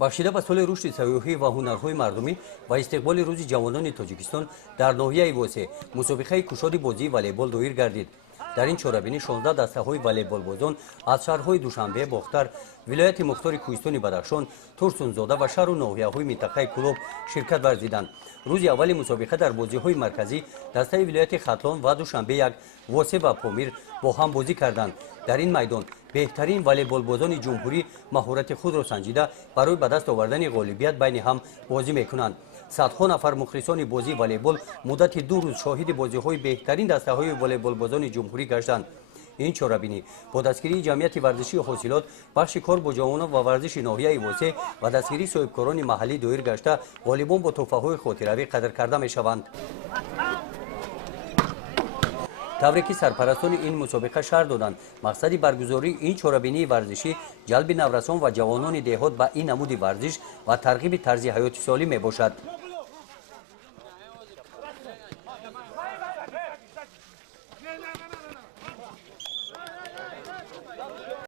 бахшида ба соли рушди сайёҳӣ ва ҳунарҳои мардумӣ ва истиқболи рӯзи ҷавонони тоҷикистон дар ноҳияи восе мусобиқаи кушоди бозии волейбол доир гардид. дар ин чорабинӣ 16 дастаҳои волейболбозон аз шаҳрҳои душанбе, бохтар, вилояти мухтори кӯҳистони бадахшон, турсунзода ва шаҳру ноҳияҳои минтақаи кӯлоб ширкат варзиданд. рӯзи аввали мусобиқа дар бозиҳои марказӣ дастаи вилояти хатлон ва душанбе як, восе ва помир бо ҳам бозӣ карданд. дар ин майдон беҳтарин волейболбозони ҷумҳурӣ маҳорати худро санҷида барои ба даст овардани ғолибият байни ҳам бозӣ мекунанд. садҳо нафар мухлисони бозии волейбол муддати 2 рӯз шоҳиди бозиҳои беҳтарин дастаҳои волейболбозони ҷумҳурӣ гаштанд. ин чорабинӣ бо дастгирии ҷамъияти варзишии ҳосилот, бахши кор бо ҷавонон ва варзиши ноҳияи восе ва дастгирии соҳибкорони маҳаллӣ доир гашта ғолибон бо тӯҳфаҳои хотиравӣ қадр карда мешаванд. тавре ки сарпарастони ин мусобиқа шарҳ доданд, мақсади баргузории ин чорабинии варзишӣ ҷалби наврасон ва ҷавонони деҳот ба ин намуди варзиш ва тарғиби тарзи ҳаёти солим мебошад.